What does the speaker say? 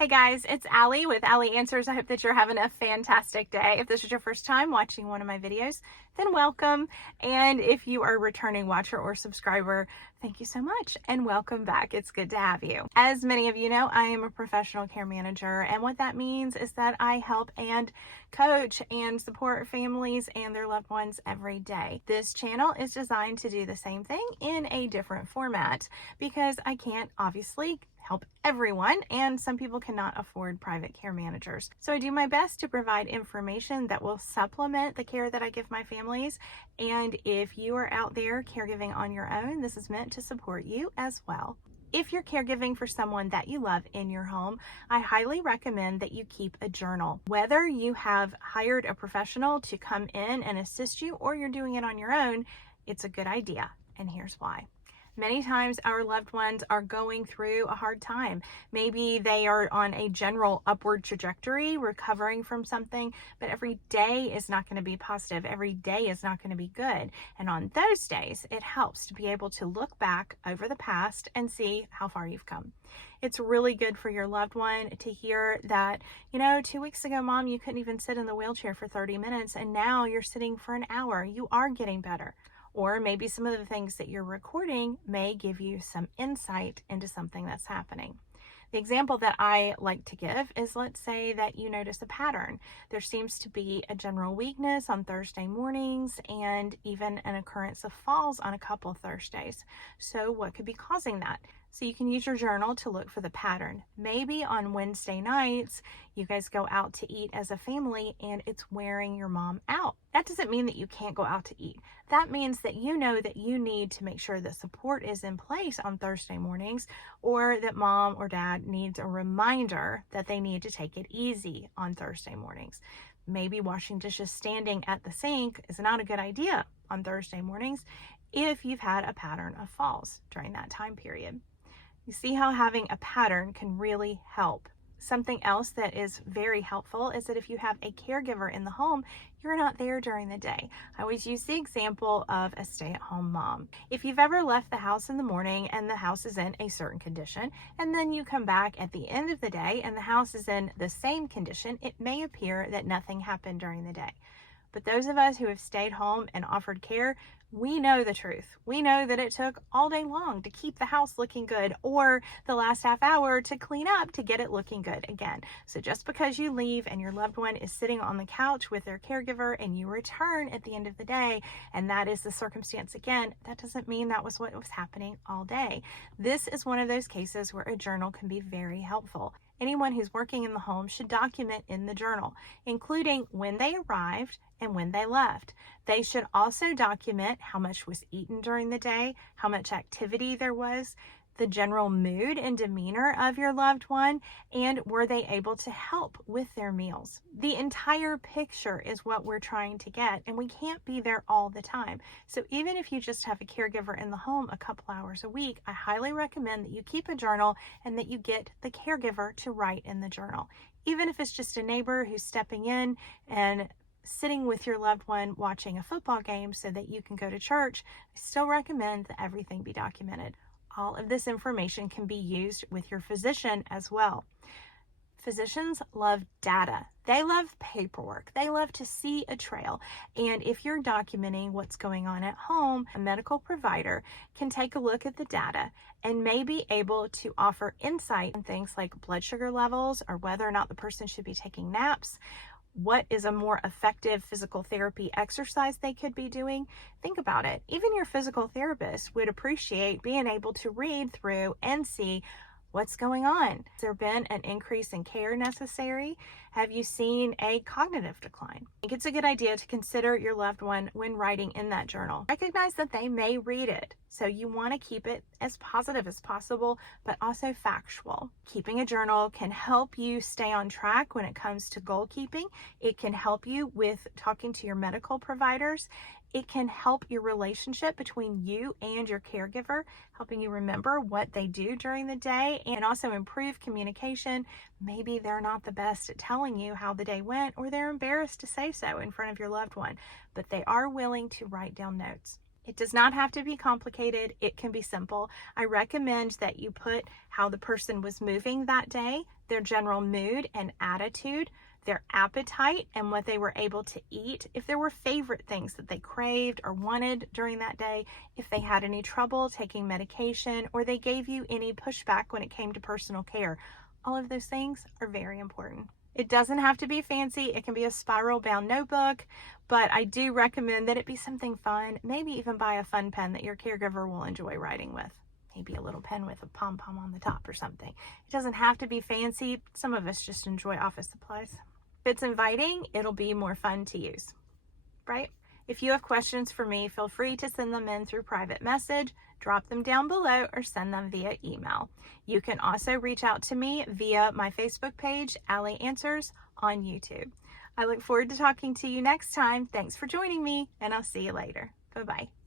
Hey guys, it's Allie with Allie Answers. I hope that you're having a fantastic day. If this is your first time watching one of my videos, then welcome. And if you are a returning watcher or subscriber, thank you so much and welcome back. It's good to have you. As many of you know, I am a professional care manager, and what that means is that I help and coach and support families and their loved ones every day. This channel is designed to do the same thing in a different format because I can't obviously help everyone, and some people cannot afford private care managers. So I do my best to provide information that will supplement the care that I give my families. And if you are out there caregiving on your own, this is meant to support you as well. If you're caregiving for someone that you love in your home, I highly recommend that you keep a journal. Whether you have hired a professional to come in and assist you or you're doing it on your own, it's a good idea. And here's why. Many times our loved ones are going through a hard time. Maybe they are on a general upward trajectory, recovering from something, but every day is not going to be positive. Every day is not going to be good. And on those days, it helps to be able to look back over the past and see how far you've come. It's really good for your loved one to hear that, 2 weeks ago, Mom, you couldn't even sit in the wheelchair for 30 minutes, and now you're sitting for an hour. You are getting better. Or maybe some of the things that you're recording may give you some insight into something that's happening. The example that I like to give is, let's say that you notice a pattern. There seems to be a general weakness on Thursday mornings and even an occurrence of falls on a couple Thursdays. So what could be causing that? So you can use your journal to look for the pattern. Maybe on Wednesday nights, you guys go out to eat as a family and it's wearing your mom out. That doesn't mean that you can't go out to eat. That means that you know that you need to make sure that support is in place on Thursday mornings, or that mom or dad needs a reminder that they need to take it easy on Thursday mornings. Maybe washing dishes standing at the sink is not a good idea on Thursday mornings if you've had a pattern of falls during that time period. You see how having a pattern can really help. Something else that is very helpful is that if you have a caregiver in the home, you're not there during the day. I always use the example of a stay-at-home mom. If you've ever left the house in the morning and the house is in a certain condition, and then you come back at the end of the day and the house is in the same condition, it may appear that nothing happened during the day. But those of us who have stayed home and offered care, we know the truth. We know that it took all day long to keep the house looking good, or the last half hour to clean up to get it looking good again. So just because you leave and your loved one is sitting on the couch with their caregiver and you return at the end of the day, and that is the circumstance again, that doesn't mean that was what was happening all day. This is one of those cases where a journal can be very helpful. Anyone who's working in the home should document in the journal, including when they arrived and when they left. They should also document how much was eaten during the day, how much activity there was, the general mood and demeanor of your loved one, and were they able to help with their meals. The entire picture is what we're trying to get, and we can't be there all the time. So even if you just have a caregiver in the home a couple hours a week, I highly recommend that you keep a journal and that you get the caregiver to write in the journal. Even if it's just a neighbor who's stepping in and sitting with your loved one watching a football game so that you can go to church, I still recommend that everything be documented. All of this information can be used with your physician as well. Physicians love data. They love paperwork. They love to see a trail. And if you're documenting what's going on at home, a medical provider can take a look at the data and may be able to offer insight on things like blood sugar levels or whether or not the person should be taking naps. What is a more effective physical therapy exercise they could be doing? Think about it. Even your physical therapist would appreciate being able to read through and see what's going on. Has there been an increase in care necessary? Have you seen a cognitive decline? I think it's a good idea to consider your loved one when writing in that journal. Recognize that they may read it, so you want to keep it as positive as possible, but also factual. Keeping a journal can help you stay on track when it comes to goal keeping. It can help you with talking to your medical providers. It can help your relationship between you and your caregiver, helping you remember what they do during the day, and also improve communication. Maybe they're not the best at telling you how the day went, or they're embarrassed to say so in front of your loved one, but they are willing to write down notes. It does not have to be complicated. It can be simple. I recommend that you put how the person was moving that day, their general mood and attitude, their appetite and what they were able to eat, if there were favorite things that they craved or wanted during that day, if they had any trouble taking medication, or they gave you any pushback when it came to personal care. All of those things are very important. It doesn't have to be fancy. It can be a spiral bound notebook, but I do recommend that it be something fun. Maybe even buy a fun pen that your caregiver will enjoy writing with. Maybe a little pen with a pom-pom on the top or something. It doesn't have to be fancy. Some of us just enjoy office supplies. If it's inviting, it'll be more fun to use, right? If you have questions for me, feel free to send them in through private message, drop them down below, or send them via email. You can also reach out to me via my Facebook page, Allie Answers, on YouTube. I look forward to talking to you next time. Thanks for joining me, and I'll see you later. Bye-bye.